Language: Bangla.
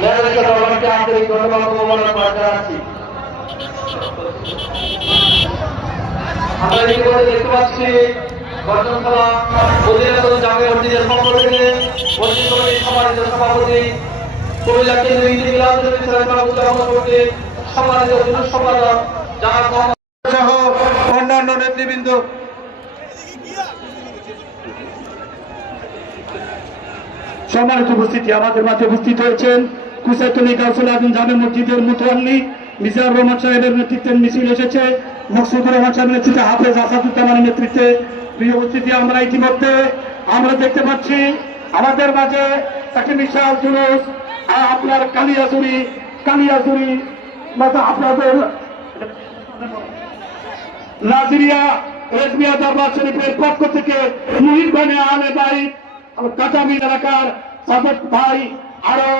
মেয়রকে দরবারকে আন্তরিক ধন্যবাদ ও মোবারকবাদ জানাচ্ছি। আমরা ইতিমধ্যে দেখতে পাচ্ছি বর্তমানসভা মদিনাতুল জামে মসজিদের পক্ষ থেকে মসজিদ কমিটির সম্মানিত সভাপতি কুমিল্লা কেন্দ্রীয় ঈদ মিলাদুল নবী সাল্লাল্লাহু আলাইহি ওয়াসাল্লামের সম্মানিত যুব সম্পাদক জনাব মোহাম্মদ সহ অন্যান্য নেতৃবৃন্দ, সম্মানিত উপস্থিতি, আমাদের মাঝে উপস্থিত হয়েছেন কুসাইতুল গাউসুল আজম জামে মসজিদের মুতওয়াল্লি মিজানুর রহমান সাহেবের নেতৃত্বে মিছিল এসেছে। মকসুদুর রহমান সাহেবের নেতৃত্বে হাফেজ আসাদুজ্জামানের নেতৃত্বে। প্রিয় উপস্থিতি, আমরা ইতিমধ্যে আমরা দেখতে পাচ্ছি আমাদের মাঝে একটি বিশাল জুলুস আপনার কালিয়াজুরি মাথা আপনাদের নাজিরিয়া রেজমিয়া দরবার শরীফের পক্ষ থেকে মুহিব ভাই আলে ভাই কাটামি এলাকার সাদত ভাই আরো